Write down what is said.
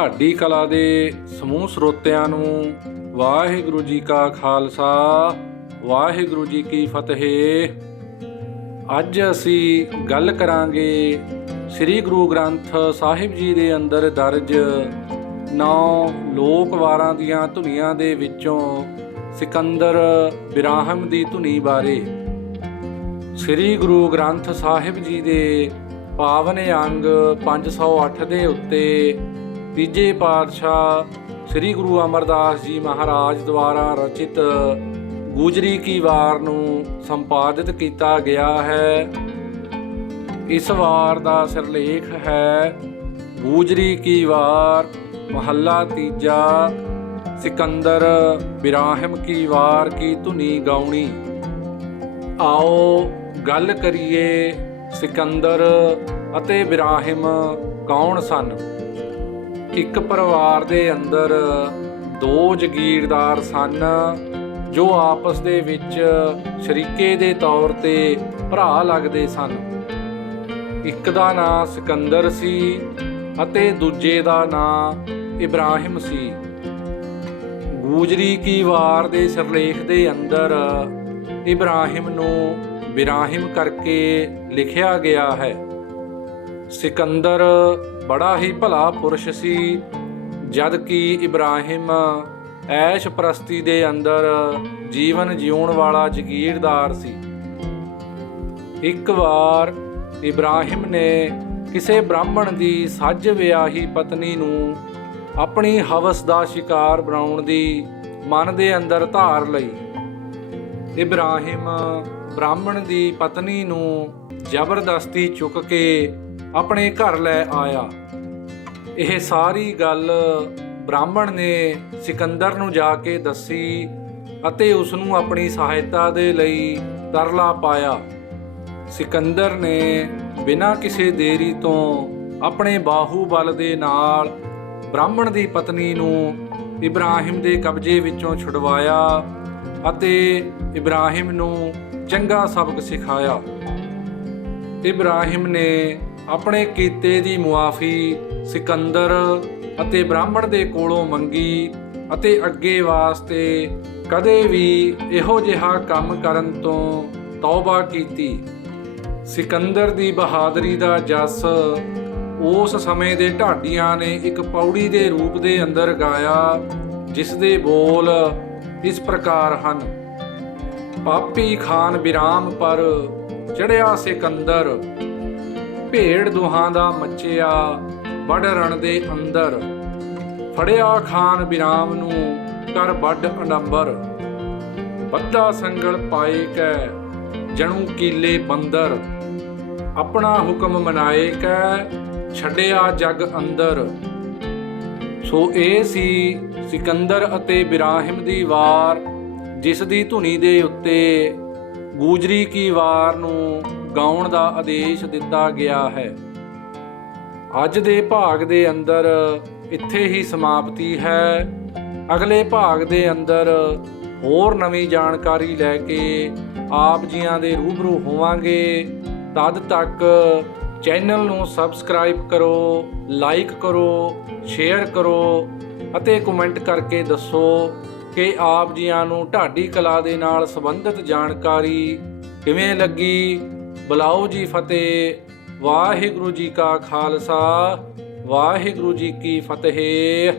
ਢਾਡੀ ਕਲਾ ਦੇ ਸਮੂਹ ਸਰੋਤਿਆਂ ਨੂੰ ਵਾਹਿਗੁਰੂ ਜੀ ਕਾ ਖਾਲਸਾ, ਵਾਹਿਗੁਰੂ ਜੀ ਕੀ ਫਤਿਹ। ਅੱਜ ਅਸੀਂ ਗੱਲ ਕਰਾਂਗੇ ਸ੍ਰੀ ਗੁਰੂ ਗ੍ਰੰਥ ਸਾਹਿਬ ਜੀ ਦੇ ਅੰਦਰ ਦਰਜ ਨੌ ਲੋਕ ਵਾਰਾਂ ਦੀਆਂ ਧੁਨੀਆਂ ਦੇ ਵਿੱਚੋਂ ਸਿਕੰਦਰ ਬਿਰਾਹਮ ਦੀ ਧੁਨੀ ਬਾਰੇ। ਸ੍ਰੀ ਗੁਰੂ ਗ੍ਰੰਥ ਸਾਹਿਬ ਜੀ ਦੇ ਪਾਵਨ ਅੰਗ 508 ਦੇ ਉੱਤੇ ਤੀਜੇ ਪਾਤਸ਼ਾਹ ਸ੍ਰੀ ਗੁਰੂ ਅਮਰਦਾਸ ਜੀ ਮਹਾਰਾਜ ਦੁਆਰਾ ਰਚਿਤ ਗੂਜਰੀ ਕੀ ਵਾਰ ਨੂੰ ਸੰਪਾਦਿਤ ਕੀਤਾ ਗਿਆ ਹੈ। ਇਸ ਵਾਰ ਦਾ ਸਿਰਲੇਖ ਹੈ, ਗੂਜਰੀ ਕੀ ਵਾਰ, ਮਹੱਲਾ ਤੀਜਾ, ਸਿਕੰਦਰ ਬਿਰਾਹਿਮ ਕੀ ਵਾਰ ਕੀ ਧੁਨੀ ਗਾਉਣੀ। ਆਓ ਗੱਲ ਕਰੀਏ ਸਿਕੰਦਰ ਅਤੇ ਬਿਰਾਹਿਮ ਕੌਣ ਸਨ? ਇੱਕ ਪਰਿਵਾਰ ਦੇ ਅੰਦਰ ਦੋ ਜ਼ਗੀਰਦਾਰ ਸਨ, ਜੋ ਆਪਸ ਦੇ ਵਿੱਚ ਸ਼ਰੀਕੇ ਦੇ ਤੌਰ ਤੇ ਭਰਾ ਲੱਗਦੇ ਸਨ। ਇੱਕ ਦਾ ਨਾਂ ਸਿਕੰਦਰ ਸੀ ਅਤੇ ਦੂਜੇ ਦਾ ਨਾਂ ਇਬਰਾਹਿਮ ਸੀ। ਗੂਜਰੀ ਕੀ ਵਾਰ ਦੇ ਸਿਰਲੇਖ ਦੇ ਅੰਦਰ ਇਬਰਾਹਿਮ ਨੂੰ ਬਿਰਾਹਿਮ ਕਰਕੇ ਲਿਖਿਆ ਗਿਆ ਹੈ। ਸਿਕੰਦਰ ਬੜਾ ਹੀ ਭਲਾ ਪੁਰਸ਼ ਸੀ, ਜਦ ਕਿ ਇਬਰਾਹਿਮ ਐਸ਼ ਪ੍ਰਸਤੀ ਦੇ ਅੰਦਰ ਜੀਵਨ ਜਿਉਣ ਵਾਲਾ ਜ਼ਗੀਰਦਾਰ ਸੀ। ਇੱਕ ਵਾਰ ਇਬਰਾਹਿਮ ਨੇ ਕਿਸੇ ਬ੍ਰਾਹਮਣ ਦੀ ਸੱਜ ਵਿਆਹੀ ਪਤਨੀ ਨੂੰ ਆਪਣੀ ਹਵਸ ਦਾ ਸ਼ਿਕਾਰ ਬਣਾਉਣ ਦੀ ਮਨ ਦੇ ਅੰਦਰ ਧਾਰ ਲਈ। ਇਬਰਾਹਿਮ ਬ੍ਰਾਹਮਣ ਦੀ ਪਤਨੀ ਨੂੰ ਜ਼ਬਰਦਸਤੀ ਚੁੱਕ ਕੇ ਆਪਣੇ ਘਰ ਲੈ ਆਇਆ। ਇਹ ਸਾਰੀ ਗੱਲ ਬ੍ਰਾਹਮਣ ਨੇ ਸਿਕੰਦਰ ਨੂੰ ਜਾ ਕੇ ਦੱਸੀ ਅਤੇ ਉਸ ਨੂੰ ਆਪਣੀ ਸਹਾਇਤਾ ਦੇ ਲਈ ਤਰਲਾ ਪਾਇਆ। ਸਿਕੰਦਰ ਨੇ ਬਿਨਾਂ ਕਿਸੇ ਦੇਰੀ ਤੋਂ ਆਪਣੇ ਬਾਹੂ ਬਲ ਦੇ ਨਾਲ ਬ੍ਰਾਹਮਣ ਦੀ ਪਤਨੀ ਨੂੰ ਇਬਰਾਹਿਮ ਦੇ ਕਬਜ਼ੇ ਵਿੱਚੋਂ ਛੁਡਵਾਇਆ ਅਤੇ ਇਬਰਾਹਿਮ ਨੂੰ ਚੰਗਾ ਸਬਕ ਸਿਖਾਇਆ। ਇਬਰਾਹਿਮ ਨੇ ਆਪਣੇ ਕੀਤੇ ਦੀ ਮੁਆਫੀ ਸਿਕੰਦਰ ਅਤੇ ਬ੍ਰਾਹਮਣ ਦੇ ਕੋਲੋਂ ਮੰਗੀ ਅਤੇ ਅੱਗੇ ਵਾਸਤੇ ਕਦੇ ਵੀ ਇਹੋ ਜਿਹਾ ਕੰਮ ਕਰਨ ਤੋਂ ਤੌਬਾ ਕੀਤੀ। ਸਿਕੰਦਰ ਦੀ ਬਹਾਦਰੀ ਦਾ ਜਸ ਉਸ ਸਮੇਂ ਦੇ ਢਾਡੀਆਂ ਨੇ ਇੱਕ ਪੌੜੀ ਦੇ ਰੂਪ ਦੇ ਅੰਦਰ ਗਾਇਆ ਜਿਸ ਦੇ ਬੋਲ ਇਸ ਪ੍ਰਕਾਰ ਹਨ। ਪਾਪੀ ਖਾਨ ਬਿਰਾਮ ਪਰ ਚੜਿਆ ਸਿਕੰਦਰ ਭੇੜ ਦੁਹਾਂ ਦਾ ਮੱਚਿਆ, ਵੱਡ ਰਣ ਦੇ ਅੰਦਰ। ਫੜਿਆ ਖਾਨ ਬਿਰਾਮ ਨੂੰ, ਕਰ ਵੱਡ ਅਡੰਬਰ। ਬੱਦਾ ਸੰਗਲ ਪਾਏ ਕੈ, ਜਣੂ ਕੀਲੇ ਬੰਦਰ। ਆਪਣਾ ਹੁਕਮ ਮਨਾਏ ਕੈ, ਛੱਡਿਆ ਜਗ ਅੰਦਰ। ਸੋ ਇਹ ਸੀ ਸਿਕੰਦਰ ਅਤੇ ਬਿਰਾਹਿਮ ਦੀ ਵਾਰ, ਜਿਸ ਦੀ ਧੁਨੀ ਦੇ ਉੱਤੇ ਗੂਜਰੀ ਕੀ ਵਾਰ ਨੂੰ ਗਾਉਣ ਦਾ ਆਦੇਸ਼ ਦਿੱਤਾ ਗਿਆ ਹੈ। ਅੱਜ ਦੇ ਭਾਗ ਦੇ ਅੰਦਰ ਇੱਥੇ ਹੀ ਸਮਾਪਤੀ ਹੈ। ਅਗਲੇ ਭਾਗ ਦੇ ਅੰਦਰ ਹੋਰ ਨਵੀਂ ਜਾਣਕਾਰੀ ਲੈ ਕੇ ਆਪ ਜੀਆਂ ਦੇ ਰੂਬਰੂ ਹੋਵਾਂਗੇ। ਤਦ ਤੱਕ ਚੈਨਲ ਨੂੰ ਸਬਸਕ੍ਰਾਈਬ ਕਰੋ, ਲਾਈਕ ਕਰੋ, ਸ਼ੇਅਰ ਕਰੋ ਅਤੇ ਕਮੈਂਟ ਕਰਕੇ ਦੱਸੋ ਕਿ ਆਪ ਜੀਆਂ ਨੂੰ ਢਾਡੀ ਕਲਾ ਦੇ ਨਾਲ ਸੰਬੰਧਿਤ ਜਾਣਕਾਰੀ ਕਿਵੇਂ ਲੱਗੀ? ਬੁਲਾਓ ਜੀ ਫਤਿਹ ਵਾਹਿਗੁਰੂ ਜੀ ਕਾ ਖਾਲਸਾ ਵਾਹਿਗੁਰੂ ਜੀ ਕੀ ਫਤਿਹ।